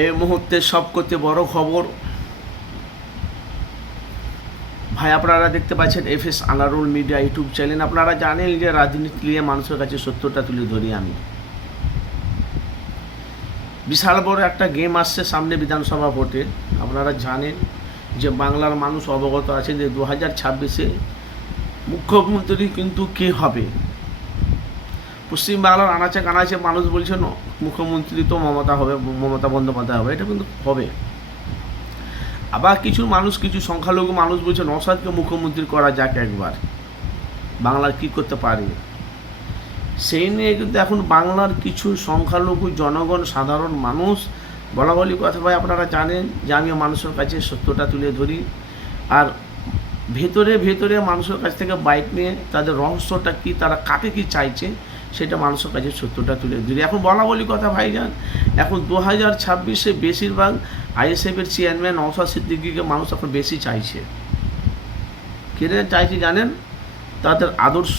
এই মুহূর্তে সব করতে বড় খবর। ভাই, আপনারা দেখতে পাচ্ছেন F S Anarul media YouTube channel. আপনারা জানেন যে রাজনীতি নিয়ে মানুষের কাছে সত্যটা তুলে ধরি আমি। বিশাল বড় একটা গেম আসছে সামনে বিধানসভা ভোটে। আপনারা জানেন যে বাংলার মানুষ অবগত আছে যে দু হাজার ছাব্বিশে মুখ্যমন্ত্রী কিন্তু কে হবে? পশ্চিমবাংলার আনাচে কানাচে মানুষ বলছে "ন, মুখ্যমন্ত্রী তো মমতা হবে মমতা বন্দ্যোপাধ্যায় হবে। এটা কিন্তু হবে। আবার কিছু মানুষ কিছু সংখ্যালঘু মানুষ বলছে নসাদকে মুখ্যমন্ত্রী করা যাক একবার। বাংলার কি করতে পারে? সেই নিয়ে কিন্তু এখন বাংলার কিছু সংখ্যালঘু জনগণ সাধারণ মানুষ বলা বলি কথা ভাই আপনারা জানেন যে আমি মানুষের কাছে সত্যটা তুলে ধরি। আর ভেতরে ভেতরে মানুষের কাছ থেকে বাইক নিয়ে তাদের রহস্যটা কি তারা কাকে কি চাইছে সেটা মানুষের কাছে সত্যটা তুলে ধরি। এখন বলা বলি কথা ভাইজান, এখন দু হাজার ছাব্বিশে বেশিরভাগ আইএসএফের চেয়ারম্যান নওশাদ সিদ্দিকিকে মানুষ এখন বেশি চাইছে। কেন চাইছে জানেন? তাদের আদর্শ,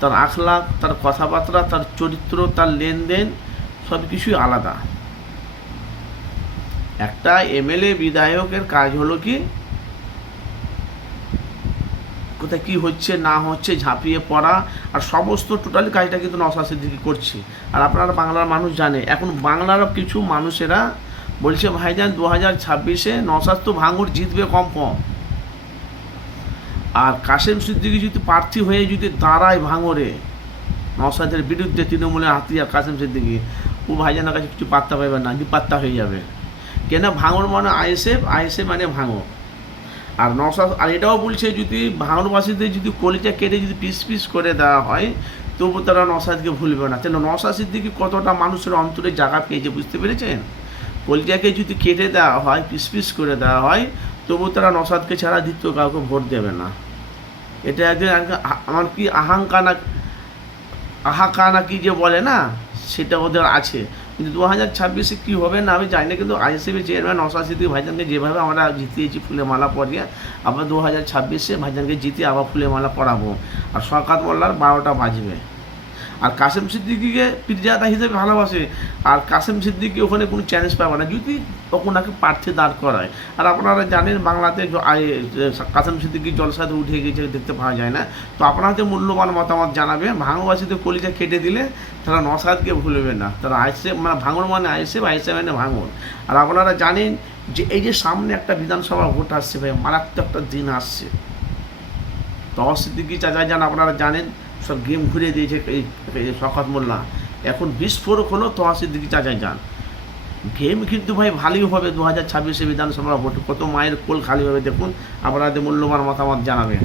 তার আখলাক তার কথাবার্তা, তার চরিত্র, তার লেনদেন, সব কিছুই আলাদা। একটা এমএলএ, বিধায়কের কাজ হলো কি? কোথায় কি হচ্ছে, না হচ্ছে, ঝাঁপিয়ে পড়া, আর সমস্ত টোটালি কাজটা কিন্তু নশা সিদ্দিকি করছে। আর আপনারা বাংলার মানুষ জানে, এখন বাংলার কিছু মানুষেরা বলছে, ভাইজান দু হাজার ছাব্বিশে নশাস তো ভাঙুর জিতবে কম কম। আর কাশেম সিদ্দিকি যদি প্রার্থী হয়ে যদি দাঁড়ায় ভাঙরে নসাদের বিরুদ্ধে তৃণমূলের হাতিয়ার কাশেম সিদ্দিকি, ও ভাইজানের কাছে কিছু পাত্তা পাবে না পাত্তা হয়ে যাবে। কেন? ভাঙর মানে আইএসএফ আইএসএফ মানে ভাঙর আর নশা, আর এটাও বলছে যদি ভাঙরবাসীদের যদি কলিটা কেটে যদি পিস পিস করে দেওয়া হয়, তবু তারা নসাদকে ভুলবে না। তাহলে নশা সিদ্দিকি কতটা মানুষের অন্তরে জায়গা পেয়েছে বুঝতে পেরেছেন? কলিটাকে যদি কেটে দেওয়া হয়, পিস পিস করে দেওয়া হয়, তবু তারা নসাদকে ছাড়া দ্বিতীয় কাউকে ভোট দেবে না। এটা একজন আমার কি আহাঙ্কানা আহাকানা কি যে বলে না, সেটা ওদের আছে। কিন্তু দু হাজার ছাব্বিশে কী হবে না আমি জানি না, কিন্তু আইএসএফি চেয়ারম্যান নসাদ সিদ্দিক ভাইজানকে যেভাবে আমরা জিতিয়েছি ফুলে মালা পরিয়ে আবার দু হাজার ছাব্বিশে ভাইজানকে জিতিয়ে আবার ফুলে মালা পরাবো। আর সরকার বললার বারোটা বাজবে। আর কাসেম সিদ্দিকিকে পিরজাদা হিসেবে ভালোবাসে। আর কাসেম সিদ্দিকি ওখানে কোনো চ্যালেঞ্জ পাবে না। যদি ওনাকে প্রার্থী দাঁড় করায়। আর আপনারা জানেন বাংলাতে কাসেম সিদ্দিকি জলসাতে উঠে গেছে দেখতে পাওয়া যায় না। তো আপনাদের মূল্যবান মতামত জানাবে ভাঙবাসীতে কলিটা কেটে দিলে তারা নসাদকে ভুলবে না। তারা আইসে মানে ভাঙর মানে আইসে বা আইসে মানে ভাঙর আর আপনারা জানেন যে এই যে সামনে একটা বিধানসভা ভোট আসছে ভাই, মারাত্মক একটা দিন আসছে। তহা সিদ্দিকি চাচা যান, আপনারা জানেন সব গেম ঘুরে দিয়েছে এই শখাত মোল্লা। এখন বিস্ফোরক হলো তহাসির দিকে চাচাই যান। গেম কিন্তু ভাই ভালোই হবে দু হাজার ছাব্বিশে বিধানসভা ভোট। কত মায়ের কোল খালি হবে দেখুন। আপনাদের মূল্যবান মতামত জানাবেন।